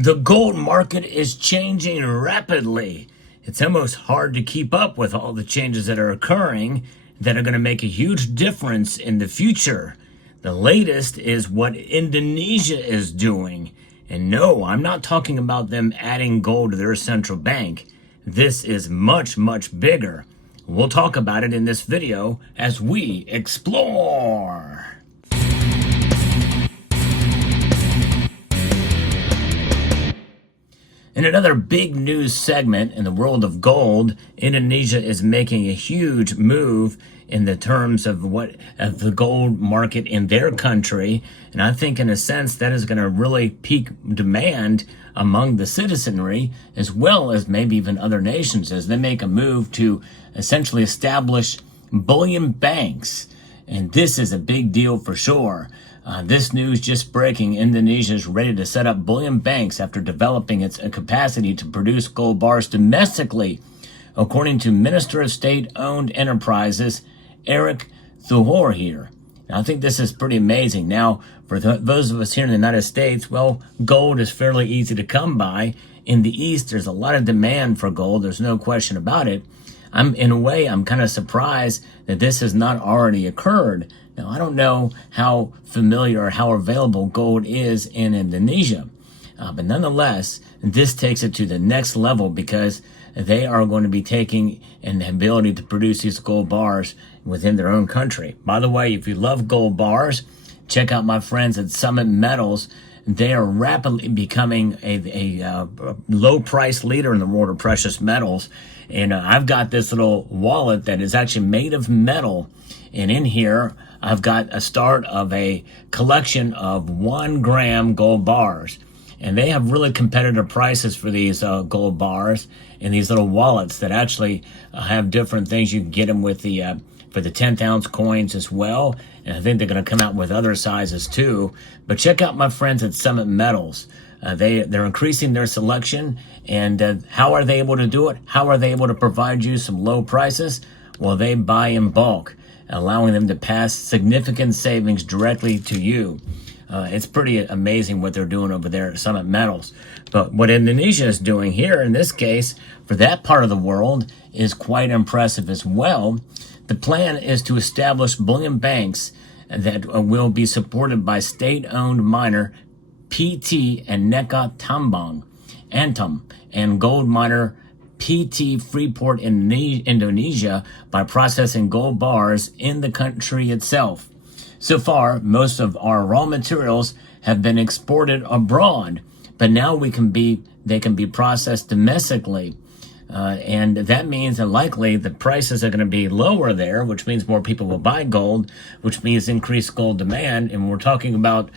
The gold market is changing rapidly. It's almost hard to keep up with all the changes that are occurring that are going to make a huge difference in the future. The latest is what Indonesia is doing. And no, I'm not talking about them adding gold to their central bank. This is much, much bigger. We'll talk about it in this video as we explore. In another big news segment in the world of gold, Indonesia is making a huge move in the terms of the gold market in their country. And I think in a sense that is going to really pique demand among the citizenry as well as maybe even other nations as they make a move to essentially establish bullion banks. And this is a big deal for sure. This news just breaking, Indonesia is ready to set up bullion banks after developing its capacity to produce gold bars domestically, according to Minister of State-owned enterprises, Eric Thohir here. Now, I think this is pretty amazing. Now, for those of us here in the United States, well, gold is fairly easy to come by. In the East, there's a lot of demand for gold. There's no question about it. In a way, I'm kind of surprised that this has not already occurred. Now, I don't know how familiar or how available gold is in Indonesia, but nonetheless, this takes it to the next level because they are going to be taking an ability to produce these gold bars within their own country. By the way, if you love gold bars, check out my friends at Summit Metals. They are rapidly becoming a low price leader in the world of precious metals. And I've got this little wallet that is actually made of metal. And in here, I've got a start of a collection of 1 gram gold bars. And they have really competitive prices for these gold bars and these little wallets that actually have different things. You can get them with for the 10th ounce coins as well. And I think they're going to come out with other sizes too. But check out my friends at Summit Metals. They're increasing their selection. And how are they able to do it? How are they able to provide you some low prices? Well, they buy in bulk, allowing them to pass significant savings directly to you. It's pretty amazing what they're doing over there at Summit Metals. But what Indonesia is doing here, in this case, for that part of the world, is quite impressive as well. The plan is to establish bullion banks that will be supported by state-owned miner PT and Neka Tambang, Antam, and gold miner PT Freeport in Indonesia by processing gold bars in the country itself. So far, most of our raw materials have been exported abroad, but now they can be processed domestically. And that means that likely the prices are going to be lower there, which means more people will buy gold, which means increased gold demand. And when we're talking about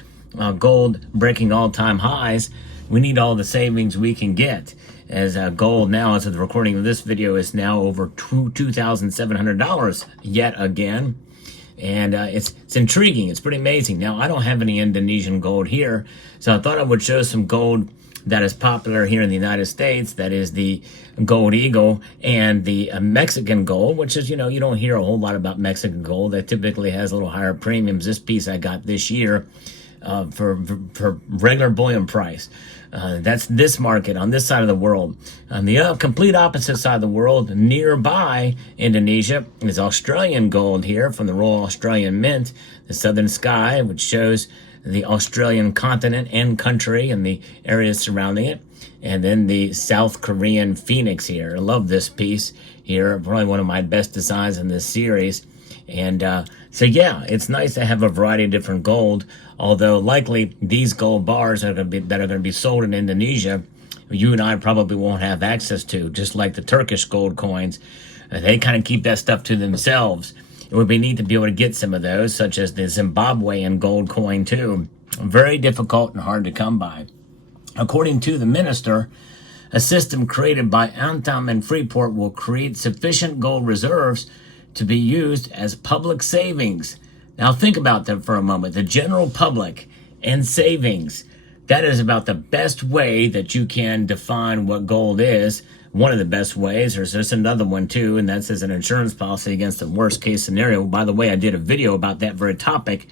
gold breaking all-time highs, we need all the savings we can get. As gold now, as of the recording of this video, is now over $2,700 yet again. And it's intriguing. It's pretty amazing. Now, I don't have any Indonesian gold here, so I thought I would show some gold that is popular here in the United States. That is the Gold Eagle and the Mexican gold, which is, you don't hear a whole lot about Mexican gold. That typically has a little higher premiums. This piece I got this year for regular bullion price. That's this market on this side of the world. On the complete opposite side of the world, nearby Indonesia, is Australian gold here from the Royal Australian Mint, the Southern Sky, which shows the Australian continent and country and the areas surrounding it. And then the South Korean Phoenix here. I love this piece here. Probably one of my best designs in this series. And so, yeah, it's nice to have a variety of different gold, although likely these gold bars that are going to be sold in Indonesia, you and I probably won't have access to, just like the Turkish gold coins. They kind of keep that stuff to themselves. It would be neat to be able to get some of those, such as the Zimbabwean gold coin, too. Very difficult and hard to come by. According to the minister, a system created by Antam and Freeport will create sufficient gold reserves to be used as public savings. Now think about that for a moment. The general public and savings. That is about the best way that you can define what gold is. One of the best ways. There's another one too, and that's as an insurance policy against the worst case scenario. By the way, I did a video about that very topic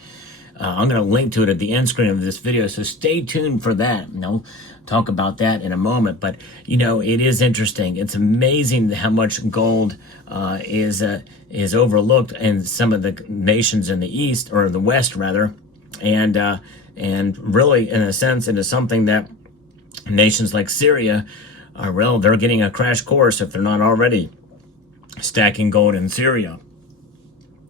I'm going to link to it at the end screen of this video, so stay tuned for that. And I'll talk about that in a moment. But, it is interesting. It's amazing how much gold is overlooked in some of the nations in the East, or the West, rather. And really, in a sense, it is something that nations like Syria they're getting a crash course if they're not already stacking gold in Syria.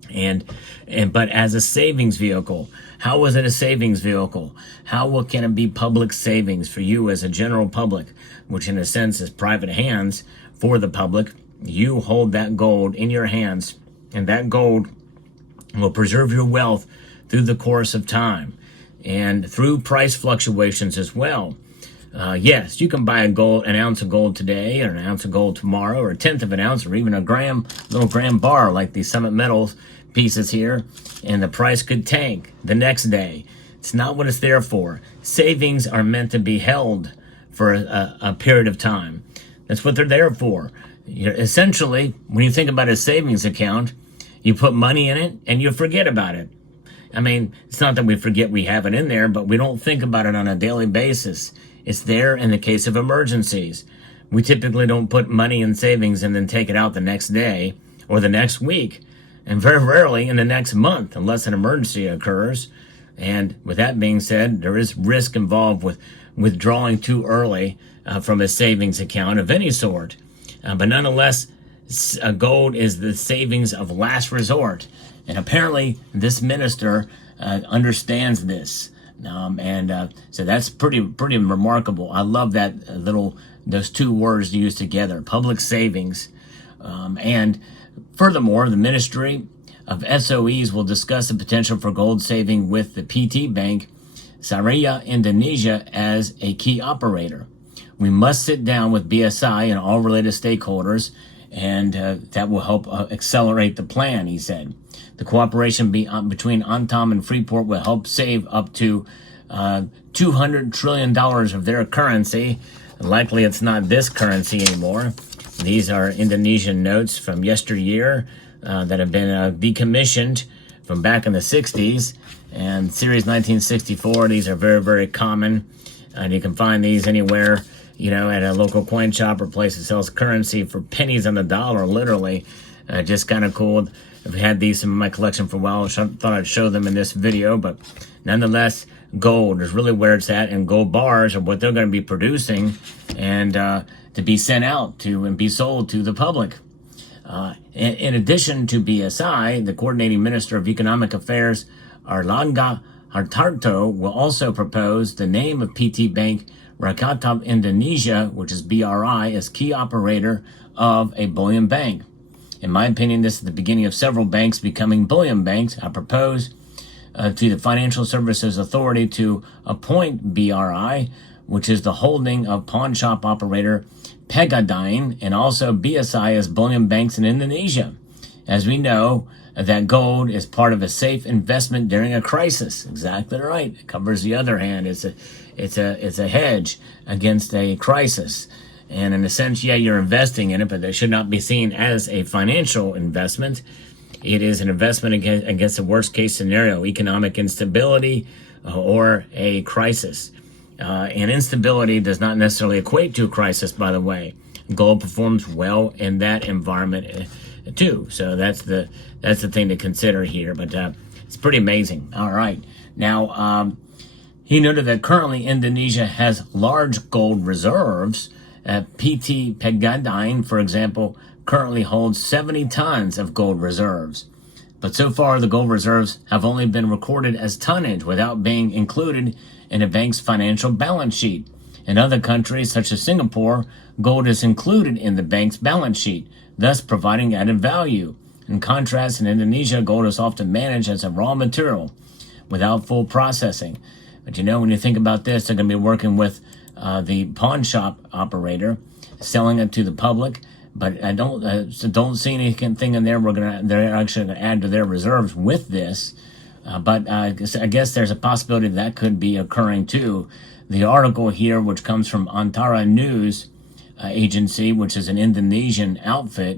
But as a savings vehicle, how is it a savings vehicle? How can it be public savings for you as a general public, which in a sense is private hands for the public? You hold that gold in your hands, and that gold will preserve your wealth through the course of time and through price fluctuations as well. Yes, you can buy an ounce of gold today, or an ounce of gold tomorrow, or a tenth of an ounce, or even a little gram bar like these Summit Metals pieces here, and the price could tank the next day. It's not what it's there for. Savings are meant to be held for a period of time. That's what they're there for. Essentially, when you think about a savings account, you put money in it and you forget about it. I mean, it's not that we forget we have it in there, but we don't think about it on a daily basis. It's there in the case of emergencies. We typically don't put money in savings and then take it out the next day or the next week, and very rarely in the next month, unless an emergency occurs. And with that being said, there is risk involved with withdrawing too early from a savings account of any sort. But nonetheless, gold is the savings of last resort. And apparently this minister understands this. So that's pretty remarkable. I love that those two words used together, public savings. And furthermore, the Ministry of SOEs will discuss the potential for gold saving with the PT Bank, Syariah, Indonesia, as a key operator. We must sit down with BSI and all related stakeholders, and that will help accelerate the plan, he said. The cooperation between Antam and Freeport will help save up to $200 trillion of their currency. Likely it's not this currency anymore. These are Indonesian notes from yesteryear that have been decommissioned from back in the 60s. And Series 1964, these are very, very common. And you can find these anywhere, at a local coin shop or place that sells currency for pennies on the dollar, literally. Just kind of cool. I've had these in my collection for a while. I thought I'd show them in this video, but nonetheless, gold is really where it's at, and gold bars are what they're going to be producing and to be sent out to and be sold to the public. In addition to BSI, the Coordinating Minister of Economic Affairs, Erlangga Hartarto, will also propose the name of PT Bank Rakyat Indonesia, which is BRI, as key operator of a bullion bank. In my opinion, this is the beginning of several banks becoming bullion banks. I propose to the Financial Services Authority to appoint BRI, which is the holding of pawn shop operator Pegadaian, and also BSI as bullion banks in Indonesia. As we know, that gold is part of a safe investment during a crisis. Exactly right. It covers the other hand. It's a hedge against a crisis. And in a sense, yeah, you're investing in it, but it should not be seen as a financial investment. It is an investment against a worst case scenario, economic instability or a crisis. And instability does not necessarily equate to a crisis, by the way. Gold performs well in that environment too. So that's the thing to consider here. But it's pretty amazing. All right. Now, he noted that currently Indonesia has large gold reserves. PT Pegadaian, for example, currently holds 70 tons of gold reserves. But so far, the gold reserves have only been recorded as tonnage without being included in a bank's financial balance sheet. In other countries, such as Singapore, gold is included in the bank's balance sheet, thus providing added value. In contrast, in Indonesia, gold is often managed as a raw material without full processing. But when you think about this, they're going to be working with the pawn shop operator, selling it to the public. But I don't see anything in there. They're actually going to add to their reserves with this. But I guess there's a possibility that could be occurring too. The article here, which comes from Antara News Agency, which is an Indonesian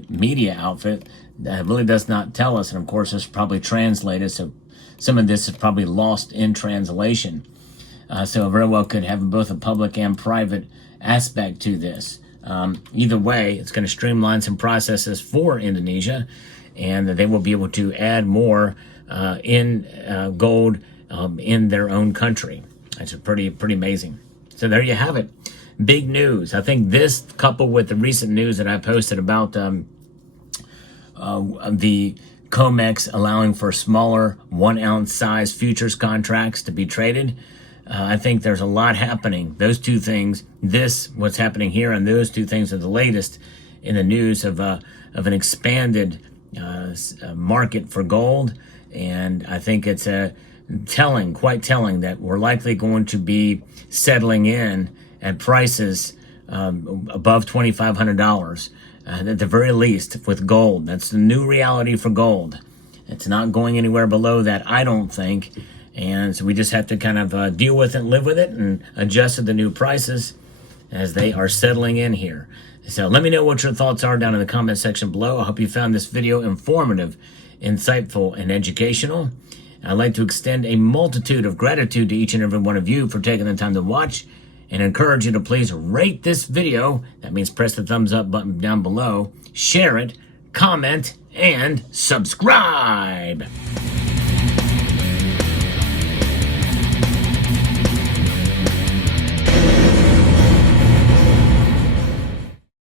media outfit, that really does not tell us. And of course, it's probably translated, so some of this is probably lost in translation. So very well could have both a public and private aspect to this. Either way, it's going to streamline some processes for Indonesia, and they will be able to add more in gold in their own country. That's pretty amazing. So there you have it. Big news. I think this, coupled with the recent news that I posted about the COMEX allowing for smaller 1 ounce size futures contracts to be traded, I think there's a lot happening. Those two things, what's happening here, and those two things are the latest in the news of an expanded market for gold. And I think it's quite telling that we're likely going to be settling in at prices above $2,500 at the very least with gold. That's the new reality for gold. It's not going anywhere below that, I don't think. And so we just have to kind of deal with it and live with it and adjust to the new prices as they are settling in here. So let me know what your thoughts are down in the comment section below. I hope you found this video informative, insightful, and educational. I'd like to extend a multitude of gratitude to each and every one of you for taking the time to watch, and encourage you to please rate this video. That means press the thumbs up button down below, share it, comment, and subscribe.